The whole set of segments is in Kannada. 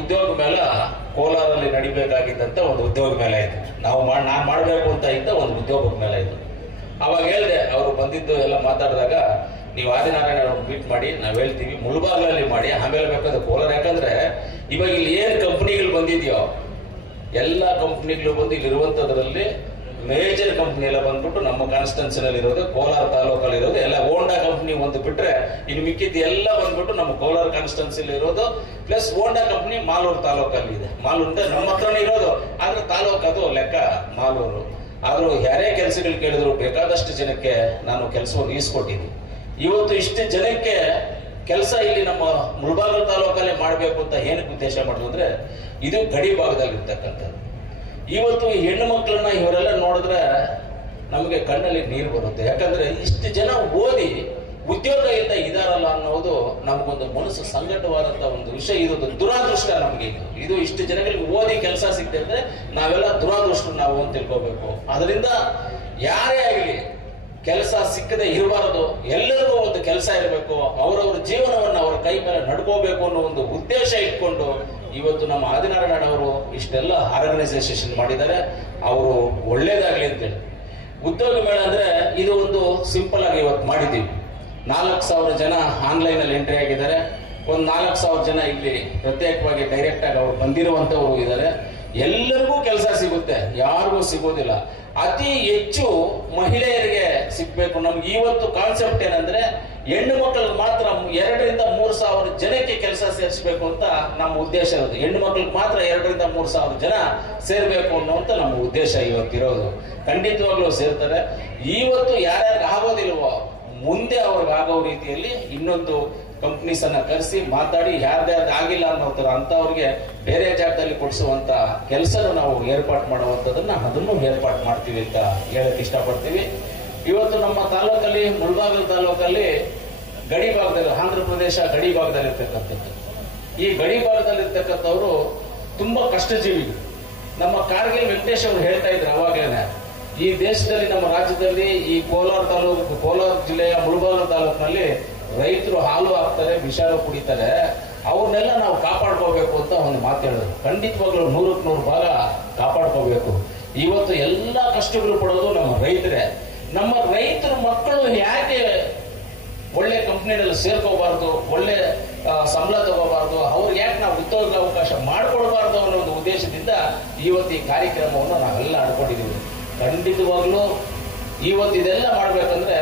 ಉದ್ಯೋಗ ಮೇಳ ಕೋಲಾರಲ್ಲಿ ನಡಿಬೇಕಾಗಿದ್ದಂತ ಒಂದು ಉದ್ಯೋಗ ಮೇಳ ಇತ್ತು. ನಾನು ಮಾಡಬೇಕು ಅಂತ ಇದ್ದ ಒಂದು ಉದ್ಯೋಗ ಮೇಳ ಇತ್ತು. ಅವಾಗ ಹೇಳಿದೆ, ಅವರು ಬಂದಿದ್ದು ಎಲ್ಲ ಮಾತಾಡಿದಾಗ, ನೀವು ಆದಿನಾರಾಯಣ ಮೀಟ್ ಮಾಡಿ, ನಾವ್ ಹೇಳ್ತೀವಿ ಮುಳಬಾಗಿಲಲ್ಲಿ ಮಾಡಿ, ಆಮೇಲೆ ಬೇಕಾದ್ರೆ ಕೋಲಾರ. ಯಾಕಂದ್ರೆ ಇವಾಗ ಇಲ್ಲಿ ಏನ್ ಕಂಪನಿಗಳು ಬಂದಿದ್ಯೋ ಎಲ್ಲ ಕಂಪನಿಗಳು ಬಂದು ಇಲ್ಲಿ ಇರುವಂತದ್ರಲ್ಲಿ ಮೇಜರ್ ಕಂಪನಿ ಎಲ್ಲ ಬಂದ್ಬಿಟ್ಟು ನಮ್ಮ ಕಾನ್ಸ್ಟಿಟ್ಯೂನ್ಸಿನಲ್ಲಿ ಇರೋದು, ಕೋಲಾರ ತಾಲೂಕಲ್ಲಿ ಇರೋದು ಎಲ್ಲ ಹೋಂಡಾ ಕಂಪನಿ ಒಂದು ಬಿಟ್ರೆ ಇನ್ನು ಮಿಕ್ಕಿದ್ದು ಎಲ್ಲ ಬಂದ್ಬಿಟ್ಟು ನಮ್ಮ ಕೋಲಾರ ಕಾನ್ಸ್ಟಿಟ್ಯೂನ್ಸಿಲಿ ಇರೋದು. ಪ್ಲಸ್ ಹೋಂಡಾ ಕಂಪನಿ ಮಾಲೂರು ತಾಲೂಕಲ್ಲಿ ಇದೆ. ಮಾಲೂರು ಅಂದ್ರೆ ನಮ್ಮ ಹತ್ರನೇ ಇರೋದು, ಆದ್ರೆ ತಾಲೂಕು ಅದು ಲೆಕ್ಕ ಮಾಲೂರು. ಆದ್ರೂ ಯಾರೇ ಕೆಲಸಗಳು ಕೇಳಿದ್ರು ಬೇಕಾದಷ್ಟು ಜನಕ್ಕೆ ನಾನು ಕೆಲಸವನ್ನು ಈಸ್ಕೊಟ್ಟಿದ್ದೀನಿ. ಇವತ್ತು ಇಷ್ಟು ಜನಕ್ಕೆ ಕೆಲಸ ಇಲ್ಲಿ ನಮ್ಮ ಮುಳಬಾಗಿಲು ತಾಲೂಕಲ್ಲೇ ಮಾಡಬೇಕು ಅಂತ ಏನಕ್ಕೆ ಉದ್ದೇಶ ಮಾಡಿದ್ರು ಅಂದ್ರೆ, ಇದು ಗಡಿ ಭಾಗದಲ್ಲಿರ್ತಕ್ಕಂಥದ್ದು. ಇವತ್ತು ಈ ಹೆಣ್ಣು ಮಕ್ಕಳನ್ನ ಇವರೆಲ್ಲ ನೋಡಿದ್ರೆ ನಮಗೆ ಕಣ್ಣಲ್ಲಿ ನೀರು ಬರುತ್ತೆ. ಯಾಕಂದ್ರೆ ಇಷ್ಟು ಜನ ಓದಿ ಉದ್ಯೋಗ ಇಲ್ಲ ಇದಾರಲ್ಲ ಅನ್ನೋದು ನಮಗೊಂದು ಮನಸ್ಸು ಸಂಕಟವಾದಂತ ಒಂದು ವಿಷಯ. ಇದು ದುರಾದೃಷ್ಟ ನಮಗೆ. ಇದು ಇಷ್ಟು ಜನಗಳಿಗೆ ಓದಿ ಕೆಲಸ ಸಿಗ್ತದೆ ಅಂದ್ರೆ ನಾವೆಲ್ಲ ದುರಾದೃಷ್ಟ ನಾವು ಅಂತ ತಿಳ್ಕೋಬೇಕು. ಅದರಿಂದ ಯಾರೇ ಆಗಲಿ ಕೆಲಸ ಸಿಕ್ಕದೆ ಇರಬಾರದು, ಎಲ್ಲರಿಗೂ ಒಂದು ಕೆಲಸ ಇರಬೇಕು, ಅವರವರ ಜೀವನವನ್ನು ಅವರ ಕೈ ಮೇಲೆ ನಡ್ಕೋಬೇಕು ಅನ್ನೋ ಒಂದು ಉದ್ದೇಶ ಇಟ್ಕೊಂಡು ಇವತ್ತು ನಮ್ಮ ಆದಿನಾರಾಯಣ ಅವರು ಇಷ್ಟೆಲ್ಲ ಆರ್ಗನೈಸೇಷನ್ ಮಾಡಿದ್ದಾರೆ. ಅವರು ಒಳ್ಳೇದಾಗ್ಲಿ ಅಂತೇಳಿ. ಉದ್ಯೋಗ ಮೇಳ ಅಂದ್ರೆ ಇದು ಒಂದು ಸಿಂಪಲ್ ಆಗಿ ಇವತ್ತು ಮಾಡಿದ್ದೀವಿ. 4,000 ಜನ ಆನ್ಲೈನ್ ಅಲ್ಲಿ ಎಂಟ್ರಿ ಆಗಿದ್ದಾರೆ. ಒಂದು 4,000 ಜನ ಇಲ್ಲಿ ಪ್ರತ್ಯೇಕವಾಗಿ ಡೈರೆಕ್ಟ್ ಆಗಿ ಅವ್ರು ಬಂದಿರುವಂತವರು ಇದ್ದಾರೆ. ಎಲ್ಲರಿಗೂ ಕೆಲಸ ಸಿಗುತ್ತೆ, ಯಾರಿಗೂ ಸಿಗೋದಿಲ್ಲ. ಅತಿ ಹೆಚ್ಚು ಮಹಿಳೆಯರಿಗೆ ಸಿಗ್ಬೇಕು. ನಮ್ಗೆ ಇವತ್ತು ಕಾನ್ಸೆಪ್ಟ್ ಏನಂದ್ರೆ, ಹೆಣ್ಣು ಮಕ್ಕಳಿಗೆ ಮಾತ್ರ 2,000 to 3,000 ಜನಕ್ಕೆ ಕೆಲಸ ಸೇರಿಸಬೇಕು ಅಂತ ನಮ್ಮ ಉದ್ದೇಶ ಇರೋದು. ಹೆಣ್ಣು ಮಕ್ಕಳಿಗೆ ಮಾತ್ರ 2,000 to 3,000 ಜನ ಸೇರ್ಬೇಕು ಅನ್ನೋಂತ ನಮ್ಮ ಉದ್ದೇಶ ಇವತ್ತಿರೋದು. ಖಂಡಿತವಾಗ್ಲೂ ಸೇರ್ತಾರೆ. ಇವತ್ತು ಯಾರ್ಯಾರಿಗೆ ಆಗೋದಿಲ್ವೋ ಮುಂದೆ ಅವ್ರಿಗೆ ಆಗೋ ರೀತಿಯಲ್ಲಿ ಇನ್ನೊಂದು ಕಂಪ್ನೀಸ್ ಅನ್ನ ಕರೆಸಿ ಮಾತಾಡಿ ಯಾರ್ದಾರ್ದು ಆಗಿಲ್ಲ ಅನ್ನೋತರ ಅಂತವ್ರಿಗೆ ಬೇರೆ ಜಾಗದಲ್ಲಿ ಕೊಡಿಸುವಂತ ಕೆಲಸನ ನಾವು ಏರ್ಪಾಟ್ ಮಾಡುವಂತದನ್ನ ಅದನ್ನು ಏರ್ಪಾಟ್ ಮಾಡ್ತೀವಿ ಅಂತ ಹೇಳಕ್ ಇಷ್ಟಪಡ್ತೀವಿ. ಇವತ್ತು ನಮ್ಮ ತಾಲೂಕಲ್ಲಿ, ಮುಳಬಾಗಿಲು ತಾಲೂಕಲ್ಲಿ ಗಡಿ ಭಾಗದಲ್ಲಿ, ಆಂಧ್ರ ಪ್ರದೇಶ ಗಡಿ ಭಾಗದಲ್ಲಿ ಇರ್ತಕ್ಕಂಥದ್ದು. ಈ ಗಡಿ ಭಾಗದಲ್ಲಿ ಇರ್ತಕ್ಕಂಥವ್ರು ತುಂಬಾ ಕಷ್ಟಜೀವಿಗಳು. ನಮ್ಮ ಕಾರ್ಗಿಲ್ ವೆಂಕಟೇಶ್ ಅವರು ಹೇಳ್ತಾ ಇದ್ರು ಅವಾಗೇನೆ, ಈ ದೇಶದಲ್ಲಿ ನಮ್ಮ ರಾಜ್ಯದಲ್ಲಿ ಈ ಕೋಲಾರ ಜಿಲ್ಲೆಯ ಮುಳಬಾಗಿಲು ತಾಲೂಕಿನಲ್ಲಿ ರೈತರು ಹಾಲು ಹಾಕ್ತಾರೆ, ವಿಷಾರು ಕುಡಿತಾರೆ, ಅವ್ರನ್ನೆಲ್ಲ ನಾವು ಕಾಪಾಡ್ಕೋಬೇಕು ಅಂತ ಒಂದು ಮಾತು ಹೇಳಿದ್ರು. ಖಂಡಿತವಾಗ್ಲೂ 100ಕ್ಕೆ 100 ಭಾಗ ಕಾಪಾಡ್ಕೋಬೇಕು. ಇವತ್ತು ಎಲ್ಲಾ ಕಷ್ಟಗಳು ಪಡೋದು ನಮ್ಮ ರೈತರೇ. ನಮ್ಮ ರೈತರ ಮಕ್ಕಳು ಯಾಕೆ ಒಳ್ಳೆ ಕಂಪ್ನಿನಲ್ಲಿ ಸೇರ್ಕೋಬಾರ್ದು, ಒಳ್ಳೆ ಸಂಬಳ ತಗೋಬಾರ್ದು, ಅವ್ರಿಗೆ ಯಾಕೆ ನಾವು ಉದ್ಯೋಗ ಅವಕಾಶ ಮಾಡಿಕೊಡ್ಬಾರ್ದು ಅನ್ನೋ ಒಂದು ಉದ್ದೇಶದಿಂದ ಇವತ್ತು ಈ ಕಾರ್ಯಕ್ರಮವನ್ನು ನಾವೆಲ್ಲ ಆಡ್ಕೊಂಡಿದ್ದೀವಿ. ಖಂಡಿತವಾಗ್ಲೂ ಇವತ್ತು ಇದೆಲ್ಲ ಮಾಡ್ಬೇಕಂದ್ರೆ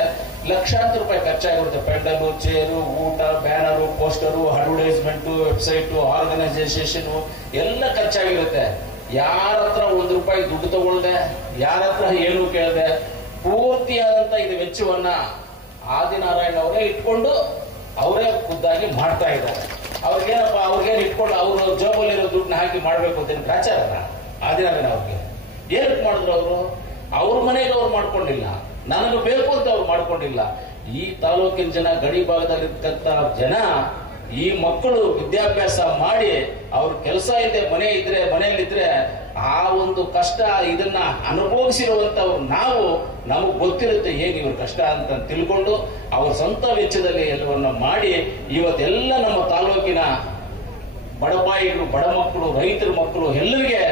ಲಕ್ಷಾಂತರ ರೂಪಾಯಿ ಖರ್ಚಾಗಿರುತ್ತೆ. ಪೆಂಡಲು, ಚೇರು, ಊಟ, banner, poster, advertisement, website, organisation ಎಲ್ಲ ಖರ್ಚಾಗಿರುತ್ತೆ. ಯಾರ ಹತ್ರ ₹1 ದುಡ್ಡು ತಗೊಳ್ದೆ, ಯಾರ ಹತ್ರ ಏನು ಕೇಳದೆ ಪೂರ್ತಿಯಾದಂತ ಇದು ವೆಚ್ಚವನ್ನ ಆದಿನಾರಾಯಣ ಅವರೇ ಇಟ್ಕೊಂಡು ಅವರೇ ಖುದ್ದಾಗಿ ಮಾಡ್ತಾ ಇದ್ದಾರೆ. ಅವ್ರಿಗೇನಪ್ಪ, ಅವ್ರಿಗೇನು ಇಟ್ಕೊಂಡು ಅವ್ರ ಜೋಬಲ್ಲಿರೋ ದುಡ್ಡನ್ನ ಹಾಕಿ ಮಾಡ್ಬೇಕು ಅಂತ ಗ್ರಾಚಾರ ಆದಿನಾರಾಯಣ ಅವ್ರಿಗೆ ಏನಕ್ಕೆ ಮಾಡಿದ್ರು? ಅವರು ಅವ್ರ ಮನೆಗೆ ಅವ್ರು ಮಾಡ್ಕೊಂಡಿಲ್ಲ, ನನಗೆ ಬೇಕು ಅಂತ ಅವ್ರು ಮಾಡ್ಕೊಂಡಿಲ್ಲ. ಈ ತಾಲೂಕಿನ ಜನ, ಗಡಿ ಭಾಗದಲ್ಲಿರ್ತಕ್ಕಂಥ ಜನ, ಈ ಮಕ್ಕಳು ವಿದ್ಯಾಭ್ಯಾಸ ಮಾಡಿ ಅವ್ರ ಕೆಲಸ ಇದೆ, ಮನೆಯಲ್ಲಿದ್ರೆ ಆ ಒಂದು ಕಷ್ಟ ಇದನ್ನ ಅನುಭವಿಸಿರುವಂತವ್ರು ನಾವು, ನಮಗ್ ಗೊತ್ತಿರುತ್ತೆ ಹೇಗೆ ಇವ್ರ ಕಷ್ಟ ಅಂತ ತಿಳ್ಕೊಂಡು ಅವ್ರ ಸ್ವಂತ ವೆಚ್ಚದಲ್ಲಿ ಎಲ್ಲವನ್ನ ಮಾಡಿ ಇವತ್ತೆಲ್ಲ ನಮ್ಮ ತಾಲೂಕಿನ ಬಡಪಾಯಿಗಳು, ಬಡ ಮಕ್ಕಳು, ರೈತರ ಮಕ್ಕಳು ಎಲ್ಲರಿಗೆ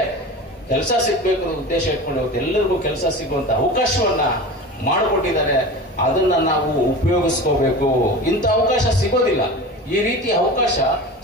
ಕೆಲಸ ಸಿಗ್ಬೇಕು ಅನ್ನೋ ಉದ್ದೇಶ ಇಟ್ಕೊಂಡು ಇವತ್ತು ಎಲ್ಲರಿಗೂ ಕೆಲಸ ಸಿಗುವಂತ ಅವಕಾಶವನ್ನ ಮಾಡಿಕೊಟ್ಟಿದ್ದಾರೆ. ಅದನ್ನ ನಾವು ಉಪಯೋಗಿಸ್ಕೋಬೇಕು. ಇಂಥ ಅವಕಾಶ ಸಿಗೋದಿಲ್ಲ, ಈ ರೀತಿಯ ಅವಕಾಶ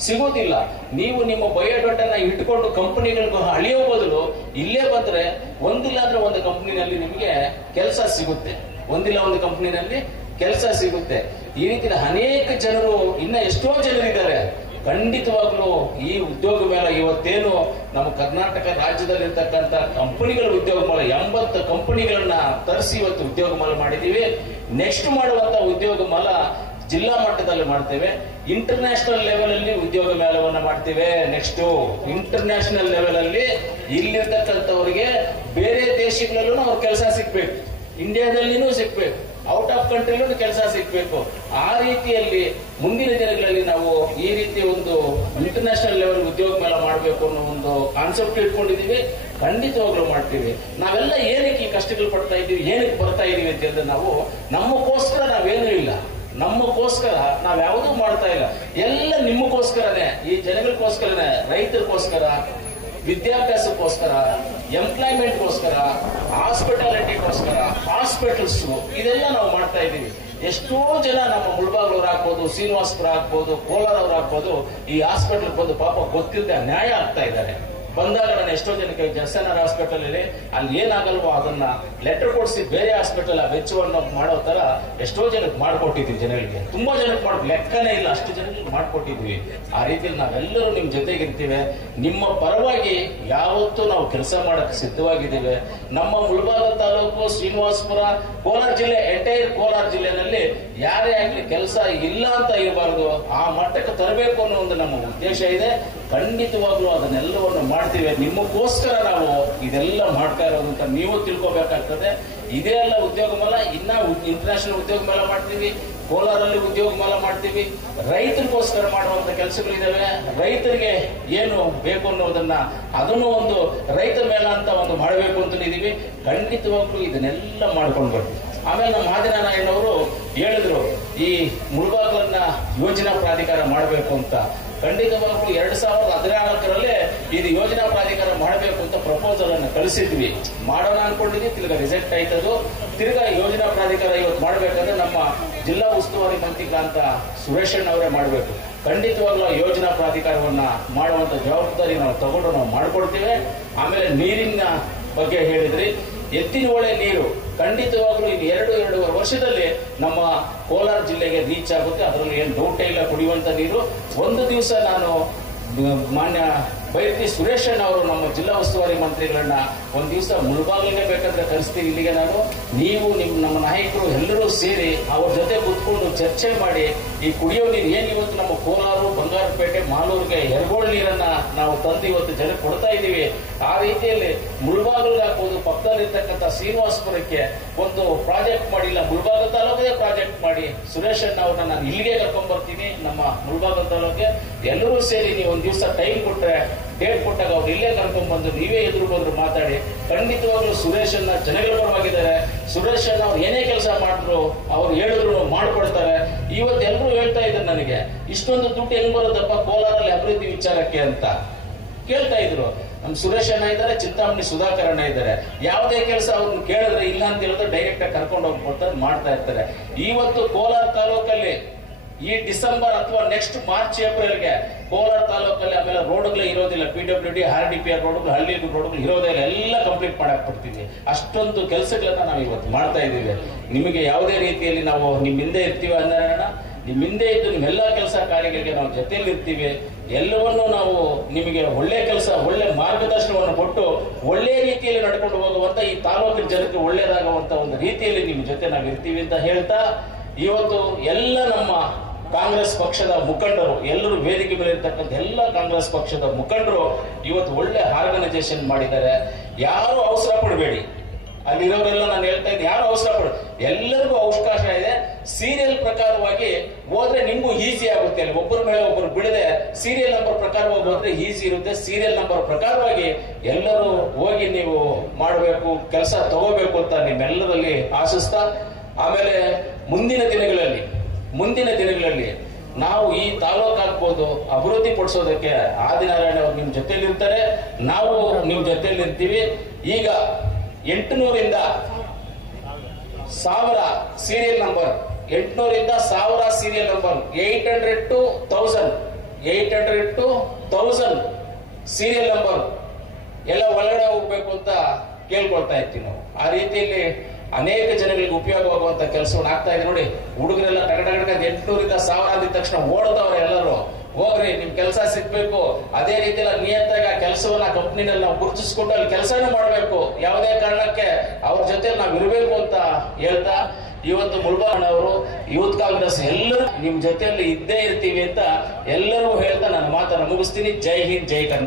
ಸಿಗೋದಿಲ್ಲ. ನೀವು ನಿಮ್ಮ ಬಯೋಡಾಟನ ಇಟ್ಕೊಂಡು ಕಂಪನಿಗಳಿಗೂ ಅಳಿಯೋ ಬದಲು ಇಲ್ಲೇ ಬಂದ್ರೆ ಒಂದಿಲ್ಲ ಅಂದ್ರೆ ಒಂದು ಕಂಪನಿನಲ್ಲಿ ನಿಮಗೆ ಕೆಲಸ ಸಿಗುತ್ತೆ, ಒಂದಿಲ್ಲ ಒಂದು ಕಂಪನಿನಲ್ಲಿ ಕೆಲಸ ಸಿಗುತ್ತೆ. ಈ ರೀತಿಯ ಅನೇಕ ಜನರು, ಇನ್ನ ಎಷ್ಟೋ ಜನರಿದ್ದಾರೆ. ಖಂಡಿತವಾಗ್ಲೂ ಈ ಉದ್ಯೋಗ ಮೇಳ ಇವತ್ತೇನು ನಮ್ಮ ಕರ್ನಾಟಕ ರಾಜ್ಯದಲ್ಲಿರ್ತಕ್ಕಂಥ ಕಂಪನಿಗಳ ಉದ್ಯೋಗ ಮೇಳ 80 ಕಂಪನಿಗಳನ್ನ ತರಿಸಿ ಇವತ್ತು ಉದ್ಯೋಗ ಮೇಳ ಮಾಡಿದೀವಿ. ನೆಕ್ಸ್ಟ್ ಮಾಡುವಂತ ಉದ್ಯೋಗ ಮೇಳ ಜಿಲ್ಲಾ ಮಟ್ಟದಲ್ಲಿ ಮಾಡ್ತೇವೆ. ಇಂಟರ್ನ್ಯಾಷನಲ್ ಲೆವೆಲ್ ಅಲ್ಲಿ ಉದ್ಯೋಗ ಮೇಳವನ್ನ ಮಾಡ್ತೇವೆ. ನೆಕ್ಸ್ಟ್ ಇಂಟರ್ನ್ಯಾಷನಲ್ ಲೆವೆಲ್ ಅಲ್ಲಿ ಇಲ್ಲಿರ್ತಕ್ಕಂಥವ್ರಿಗೆ ಬೇರೆ ದೇಶಗಳಲ್ಲೂ ಅವ್ರ ಕೆಲಸ ಸಿಗ್ಬೇಕು, ಇಂಡಿಯಾದಲ್ಲಿನೂ ಸಿಗ್ಬೇಕು, ಔಟ್ ಆಫ್ ಕಂಟ್ರಿಲೂ ಕೆಲಸ ಸಿಗ್ಬೇಕು. ಆ ರೀತಿಯಲ್ಲಿ ಮುಂದಿನ ದಿನಗಳಲ್ಲಿ ನಾವು ಈ ರೀತಿ ಒಂದು ಇಂಟರ್ನ್ಯಾಷನಲ್ ಲೆವೆಲ್ ಉದ್ಯೋಗ ಮೇಳ ಮಾಡಬೇಕು ಅನ್ನೋ ಒಂದು ಕಾನ್ಸೆಪ್ಟ್ ಇಟ್ಕೊಂಡಿದೀವಿ. ಖಂಡಿತವಾಗ್ಲೂ ಮಾಡ್ತೀವಿ. ನಾವೆಲ್ಲ ಏನಕ್ಕೆ ಈ ಕಷ್ಟಗಳು ಪಡ್ತಾ ಇದ್ದೀವಿ, ಏನಕ್ಕೆ ಬರ್ತಾ ಇದೀವಿ ಅಂತ ಹೇಳಿದ್ರೆ, ನಾವು ನಮ್ಮಕ್ಕೋಸ್ಕರ ನಾವೇನೂ ಇಲ್ಲ, ನಮಗೋಸ್ಕರ ನಾವ್ ಯಾವುದೂ ಮಾಡ್ತಾ ಇಲ್ಲ, ಎಲ್ಲ ನಿಮಗೋಸ್ಕರನೇ, ಈ ಜನಗಳಿಗೋಸ್ಕರನೇ, ರೈತರಿಗೋಸ್ಕರ, ವಿದ್ಯಾಭ್ಯಾಸಕ್ಕೋಸ್ಕರ, ಎಂಪ್ಲಾಯ್ಮೆಂಟ್ಗೋಸ್ಕರ, ಹಾಸ್ಪಿಟಾಲಿಟಿಗೋಸ್ಕರ, ಹಾಸ್ಪಿಟಲ್ಸ್, ಇದೆಲ್ಲ ನಾವು ಮಾಡ್ತಾ ಇದ್ದೀವಿ. ಎಷ್ಟೋ ಜನ ನಮ್ಮ ಮುಳಬಾಗಿಲವ್ರು ಆಗ್ಬೋದು, ಶ್ರೀನಿವಾಸಪುರ ಆಗ್ಬೋದು, ಕೋಲಾರ ಅವ್ರು ಆಗ್ಬೋದು, ಈ ಹಾಸ್ಪಿಟಲ್ ಬಂದು ಪಾಪ ಗೊತ್ತಿಲ್ಲದೆ ಅನ್ಯಾಯ ಆಗ್ತಾ ಇದ್ದಾರೆ. ಬಂದಾಗ ನಾನು ಎಷ್ಟೋ ಜನಕ್ಕೆ ಜರ್ಸನರ್ ಹಾಸ್ಪಿಟಲ್ ಅಲ್ಲಿ ಏನಾಗಲ್ವೋ ಅದನ್ನ ಲೆಟರ್ ಕೊಡಿಸಿ ಬೇರೆ ಹಾಸ್ಪಿಟಲ್ ಆ ವೆಚ್ಚವನ್ನು ಮಾಡೋ ತರ ಎಷ್ಟೋ ಜನಕ್ಕೆ ಮಾಡ್ಕೊಟ್ಟಿದ್ವಿ. ಜನಗಳಿಗೆ ತುಂಬಾ ಜನಕ್ಕೆ ಲೆಕ್ಕನೇ ಇಲ್ಲ, ಅಷ್ಟು ಜನಕ್ಕೆ ಮಾಡ್ಕೊಟ್ಟಿದ್ವಿ. ಆ ರೀತಿಯಲ್ಲಿ ನಾವೆಲ್ಲರೂ ನಿಮ್ ಜೊತೆಗಿರ್ತೀವಿ. ನಿಮ್ಮ ಪರವಾಗಿ ಯಾವತ್ತೂ ನಾವು ಕೆಲಸ ಮಾಡಕ್ಕೆ ಸಿದ್ಧವಾಗಿದ್ದೇವೆ. ನಮ್ಮ ಮುಳಬಾಗ ತಾಲೂಕು, ಶ್ರೀನಿವಾಸಪುರ, ಕೋಲಾರ ಜಿಲ್ಲೆ, ಎಂಟೈರ್ ಕೋಲಾರ ಜಿಲ್ಲೆನಲ್ಲಿ ಯಾರೇ ಆಗ್ಲಿ ಕೆಲಸ ಇಲ್ಲ ಅಂತ ಇರಬಾರ್ದು, ಆ ಮಟ್ಟಕ್ಕೆ ತರಬೇಕು ಅನ್ನೋ ಒಂದು ನಮ್ಮ ಉದ್ದೇಶ ಇದೆ. ಖಂಡಿತವಾಗ್ಲೂ ಅದನ್ನೆಲ್ಲವನ್ನು ಮಾಡ್ತೀವಿ. ನಿಮಗೋಸ್ಕರ ನಾವು ಇದೆಲ್ಲ ಮಾಡ್ತಾ ಇರೋದು ಅಂತ ನೀವು ತಿಳ್ಕೊಬೇಕಾಗ್ತದೆ. ಇದೇ ಅಲ್ಲ ಉದ್ಯೋಗ ಮೇಳ, ಇನ್ನ ಇಂಟರ್ನ್ಯಾಷನಲ್ ಉದ್ಯೋಗ ಮೇಳ ಮಾಡ್ತೀವಿ, ಕೋಲಾರಲ್ಲಿ ಉದ್ಯೋಗ ಮೇಳ ಮಾಡ್ತೀವಿ. ರೈತರಿಗೋಸ್ಕರ ಮಾಡುವಂತ ಕೆಲಸಗಳಿದಾವೆ. ರೈತರಿಗೆ ಏನು ಬೇಕು ಅನ್ನೋದನ್ನ ಅದನ್ನು ಒಂದು ರೈತ ಮೇಳ ಅಂತ ಒಂದು ಮಾಡಬೇಕು ಅಂತ ಇದೀವಿ. ಖಂಡಿತವಾಗ್ಲೂ ಇದನ್ನೆಲ್ಲ ಮಾಡ್ಕೊಂಡು ಬರ್ತೀವಿ. ಆಮೇಲೆ ನಮ್ಮ ಆದಿನಾರಾಯಣವರು ಹೇಳಿದ್ರು, ಈ ಮುಳಬಾಗಿಲನ್ನ ಯೋಜನಾ ಪ್ರಾಧಿಕಾರ ಮಾಡಬೇಕು ಅಂತ. ಖಂಡಿತವಾಗ್ಲೂ 2014 ಇದು ಯೋಜನಾ ಪ್ರಾಧಿಕಾರ ಮಾಡಬೇಕು ಅಂತ ಪ್ರಪೋಸಲ್ ಅನ್ನು ಕಳಿಸಿದ್ವಿ. ಮಾಡೋಣ ಅನ್ಕೊಂಡಿದ್ವಿ, ತಿರ್ಗಾ ರಿಜೆಕ್ಟ್ ಆಯ್ತದು. ತಿರ್ಗಾ ಯೋಜನಾ ಪ್ರಾಧಿಕಾರ ಇವತ್ತು ಮಾಡ್ಬೇಕಂದ್ರೆ ನಮ್ಮ ಜಿಲ್ಲಾ ಉಸ್ತುವಾರಿ ಮಂತ್ರಿಗಳಂತ ಸುರೇಶಣ್ಣ ಅವರೇ ಮಾಡಬೇಕು. ಖಂಡಿತವಾಗ್ಲೂ ಯೋಜನಾ ಪ್ರಾಧಿಕಾರವನ್ನ ಮಾಡುವಂತ ಜವಾಬ್ದಾರಿ ನಾವು ತಗೊಂಡು ನಾವು ಮಾಡ್ಕೊಡ್ತೀವಿ. ಆಮೇಲೆ ನೀರಿನ ಬಗ್ಗೆ ಹೇಳಿದ್ರಿ, ಎತ್ತಿನ ಹೊಳೆ ನೀರು ಖಂಡಿತವಾಗ್ಲೂ ಇನ್ನು 2-2.5 ವರ್ಷದಲ್ಲಿ ನಮ್ಮ ಕೋಲಾರ ಜಿಲ್ಲೆಗೆ ರೀಚ್ ಆಗುತ್ತೆ. ಅದರಲ್ಲಿ ಏನು ಡೌಟೇ ಇಲ್ಲ. ಕುಡಿಯುವಂತ ನೀರು ಒಂದು ದಿವಸ ನಾನು ಮಾನ್ಯ ಬೈರತಿ ಸುರೇಶಣ್ಣ ಅವರು ನಮ್ಮ ಜಿಲ್ಲಾ ಉಸ್ತುವಾರಿ ಮಂತ್ರಿಗಳನ್ನ ಒಂದ್ ದಿವಸ ಮುಳಬಾಗಿಲಿಗೆ ಬೇಕಾದ್ರೆ ಕರೆಸ್ತೀವಿ. ಇಲ್ಲಿಗೆ ನೀವು ನಮ್ಮ ನಾಯಕರು ಎಲ್ಲರೂ ಸೇರಿ ಅವ್ರ ಜೊತೆ ಕೂತ್ಕೊಂಡು ಚರ್ಚೆ ಮಾಡಿ ಈ ಕುಡಿಯೋ ನೀರು ಏನ್ ಇವತ್ತು ನಮ್ಮ ಕೋಲಾರ, ಬಂಗಾರಪೇಟೆ, ಮಾಲೂರಿಗೆ ಎರಗೋಳ್ ನೀರನ್ನ ನಾವು ತಂದು ಇವತ್ತು ಜನ ಕೊಡ್ತಾ ಇದ್ದೀವಿ. ಆ ರೀತಿಯಲ್ಲಿ ಮುಳಬಾಗಿಲಿಗೆ ಹಾಕೋದು, ಪಕ್ಕದಲ್ಲಿರ್ತಕ್ಕಂಥ ಶ್ರೀನಿವಾಸಪುರಕ್ಕೆ ಒಂದು ಪ್ರಾಜೆಕ್ಟ್ ಮಾಡಿಲ್ಲ, ಮುಳಬಾಗ ತಾಲೂಕೇ ಪ್ರಾಜೆಕ್ಟ್ ಮಾಡಿ ಸುರೇಶಣ್ಣ ಅವ್ರನ್ನ ನಾನು ಇಲ್ಲಿಗೆ ಕರ್ಕೊಂಡ್ ಬರ್ತೀನಿ. ನಮ್ಮ ಮುಳಬಾಗ ತಾಲೂಕಿಗೆ ಎಲ್ಲರೂ ಸೇರಿ ನೀವು ಒಂದ್ ದಿವಸ ಟೈಮ್ ಕೊಟ್ರೆ, ಡೇಟ್ ಕೊಟ್ಟಾಗ ಅವ್ರು ಇಲ್ಲೇ ಕರ್ಕೊಂಡ್ ಬಂದು ನೀವೇ ಎದುರು ಬಂದ್ರು ಮಾತಾಡಿ. ಖಂಡಿತವಾಗ್ಲೂ ಸುರೇಶನ್ನ ಜನಗಳ ಪರವಾಗಿದ್ದಾರೆ. ಸುರೇಶನ್ ಅವ್ರು ಏನೇ ಕೆಲಸ ಮಾಡಿದ್ರು, ಅವ್ರು ಹೇಳಿದ್ರು ಮಾಡ್ಕೊಡ್ತಾರೆ. ಇವತ್ತೆಲ್ಲರೂ ಹೇಳ್ತಾ ಇದ್ದಾರೆ ನನಗೆ, ಇಷ್ಟೊಂದು ದುಡ್ಡು ಹೆಂಗ್ ಬರುತ್ತಪ್ಪ ಕೋಲಾರಲ್ಲಿ ಅಭಿವೃದ್ಧಿ ವಿಚಾರಕ್ಕೆ ಅಂತ ಕೇಳ್ತಾ ಇದ್ರು. ನಮ್ ಸುರೇಶಣ್ಣ ಇದ್ದಾರೆ, ಚಿಂತಾಮಣಿ ಸುಧಾಕರಣ್ಣ ಇದ್ದಾರೆ. ಯಾವುದೇ ಕೆಲಸ ಅವ್ರನ್ನ ಕೇಳಿದ್ರೆ ಇಲ್ಲ ಅಂತ ಹೇಳಿದ್ರೆ ಡೈರೆಕ್ಟ್ ಆಗಿ ಕರ್ಕೊಂಡು ಹೋಗ್ಕೊಡ್ತಾರೆ, ಮಾಡ್ತಾ ಇರ್ತಾರೆ. ಇವತ್ತು ಕೋಲಾರ ತಾಲೂಕಲ್ಲಿ ಈ ಡಿಸೆಂಬರ್ ಅಥವಾ ನೆಕ್ಸ್ಟ್ ಮಾರ್ಚ್ ಏಪ್ರಿಲ್ಗೆ ಕೋಲಾರ ತಾಲೂಕಲ್ಲಿ ಆಮೇಲೆ ರೋಡ್ಗಳೇ ಇರೋದಿಲ್ಲ. PWD, RDPR ರೋಡ್ಗಳು, ಹಳ್ಳಿ ರೋಡ್ಗಳು ಇರೋದೇ ಇಲ್ಲ, ಎಲ್ಲ ಕಂಪ್ಲೀಟ್ ಮಾಡಕ್ ಕೊಡ್ತೀವಿ. ಅಷ್ಟೊಂದು ಕೆಲಸಗಳನ್ನ ನಾವು ಇವತ್ತು ಮಾಡ್ತಾ ಇದ್ದೀವಿ. ನಿಮಗೆ ಯಾವುದೇ ರೀತಿಯಲ್ಲಿ ನಾವು ನಿಮ್ ಹಿಂದೆ ಇರ್ತೀವಿ ಅಂದಾರಣ, ನಿಮ್ ಹಿಂದೆ ಇದ್ದು ನಿಮ್ಮೆಲ್ಲಾ ಕೆಲಸ ಕಾರ್ಯಗಳಿಗೆ ನಾವು ಜೊತೆಯಲ್ಲಿ ಇರ್ತೀವಿ. ಎಲ್ಲವನ್ನೂ ನಾವು ನಿಮಗೆ ಒಳ್ಳೆ ಕೆಲಸ, ಒಳ್ಳೆ ಮಾರ್ಗದರ್ಶನವನ್ನು ಕೊಟ್ಟು ಒಳ್ಳೆ ರೀತಿಯಲ್ಲಿ ನಡ್ಕೊಂಡು ಹೋಗುವಂತ, ಈ ತಾಲೂಕಿನ ಜನಕ್ಕೆ ಒಳ್ಳೇದಾಗುವಂತ ಒಂದು ರೀತಿಯಲ್ಲಿ ನಿಮ್ ಜೊತೆ ನಾವು ಇರ್ತೀವಿ ಅಂತ ಹೇಳ್ತಾ, ಇವತ್ತು ಎಲ್ಲ ನಮ್ಮ ಕಾಂಗ್ರೆಸ್ ಪಕ್ಷದ ಮುಖಂಡರು ಎಲ್ಲರೂ ವೇದಿಕೆ ಮೇಲೆ ಇರ್ತಕ್ಕಂಥ ಎಲ್ಲ ಕಾಂಗ್ರೆಸ್ ಪಕ್ಷದ ಮುಖಂಡರು ಇವತ್ತು ಒಳ್ಳೆ ಆರ್ಗನೈಸೇಷನ್ ಮಾಡಿದ್ದಾರೆ. ಯಾರು ಅವಸರ ಪಡಬೇಡಿ. ಅಲ್ಲಿರೋರೆಲ್ಲ ನಾನು ಹೇಳ್ತಾ ಇದ್ದೆ, ಯಾರು ಅವಸರ ಪಡ, ಎಲ್ಲರಿಗೂ ಅವಕಾಶ ಇದೆ. ಸೀರಿಯಲ್ ಪ್ರಕಾರವಾಗಿ ಹೋದ್ರೆ ನಿಮ್ಗೂ ಈಸಿ ಆಗುತ್ತೆ. ಅಲ್ಲಿ ಒಬ್ಬರ ಮೇಲೆ ಒಬ್ಬರು ಬಿಡದೆ ಸೀರಿಯಲ್ ನಂಬರ್ ಪ್ರಕಾರವಾಗಿ ಹೋದ್ರೆ ಈಸಿ ಇರುತ್ತೆ. ಸೀರಿಯಲ್ ನಂಬರ್ ಪ್ರಕಾರವಾಗಿ ಎಲ್ಲರೂ ಹೋಗಿ ನೀವು ಮಾಡಬೇಕು, ಕೆಲಸ ತಗೋಬೇಕು ಅಂತ ನಿಮ್ಮೆಲ್ಲರಲ್ಲಿ ಆಶಿಸ್ತಾ, ಆಮೇಲೆ ಮುಂದಿನ ದಿನಗಳಲ್ಲಿ ನಾವು ಈ ತಾಲೂಕು ಆಗ್ಬೋದು ಅಭಿವೃದ್ಧಿ ಪಡಿಸೋದಕ್ಕೆ ಆದಿನಾರಾಯಣ ಅವರು ನಿಮ್ ಜೊತೆಲಿ ಇರ್ತಾರೆ, ನಾವು ನಿಮ್ ಜೊತೆಲಿ ಇರ್ತೀವಿ. ಈಗ 800ರಿಂದ 1000 ಸೀರಿಯಲ್ ನಂಬರ್, 800ರಿಂದ 1000 serial number, 800 to 1000 serial number ಎಲ್ಲ ಒಳಗಡೆ ಹೋಗ್ಬೇಕು ಅಂತ ಕೇಳ್ಕೊಳ್ತಾ ಇರ್ತೀವಿ ನಾವು. ಆ ರೀತಿಯಲ್ಲಿ ಅನೇಕ ಜನಗಳಿಗೆ ಉಪಯೋಗವಾಗುವಂತ ಕೆಲಸವನ್ನು ಆಗ್ತಾ ಇದೆ. ನೋಡಿ, ಹುಡುಗರೆಲ್ಲ ಟಗಟಗಡ 800ರಿಂದ 1000 ಅಂದಿದ ತಕ್ಷಣ ಓಡ್ದವ್ರೆ ಎಲ್ಲರೂ. ಹೋಗ್ರಿ, ನಿಮ್ ಕೆಲಸ ಸಿಗ್ಬೇಕು. ಅದೇ ರೀತಿಯಲ್ಲಿ ನಿಯತ್ತಾಗಿ ಆ ಕೆಲಸವನ್ನ ಕಂಪ್ನಿನಲ್ಲಿ ನಾವು ಗುರುತಿಸ್ಕೊಂಡು ಅಲ್ಲಿ ಕೆಲಸನೂ ಮಾಡಬೇಕು. ಯಾವುದೇ ಕಾರಣಕ್ಕೆ ಅವ್ರ ಜೊತೆ ನಾವು ಇರಬೇಕು ಅಂತ ಹೇಳ್ತಾ, ಇವತ್ತು ಮುಳಬಾಗ ಅವರು, ಯೂತ್ ಕಾಂಗ್ರೆಸ್ ಎಲ್ಲರೂ ನಿಮ್ ಜೊತೆಯಲ್ಲಿ ಇದ್ದೇ ಇರ್ತೀವಿ ಅಂತ ಎಲ್ಲರೂ ಹೇಳ್ತಾ ನನ್ನ ಮಾತನ್ನ ಮುಗಿಸ್ತೀನಿ. ಜೈ ಹಿಂದ್, ಜೈ ಕರ್ನಾಟಕ.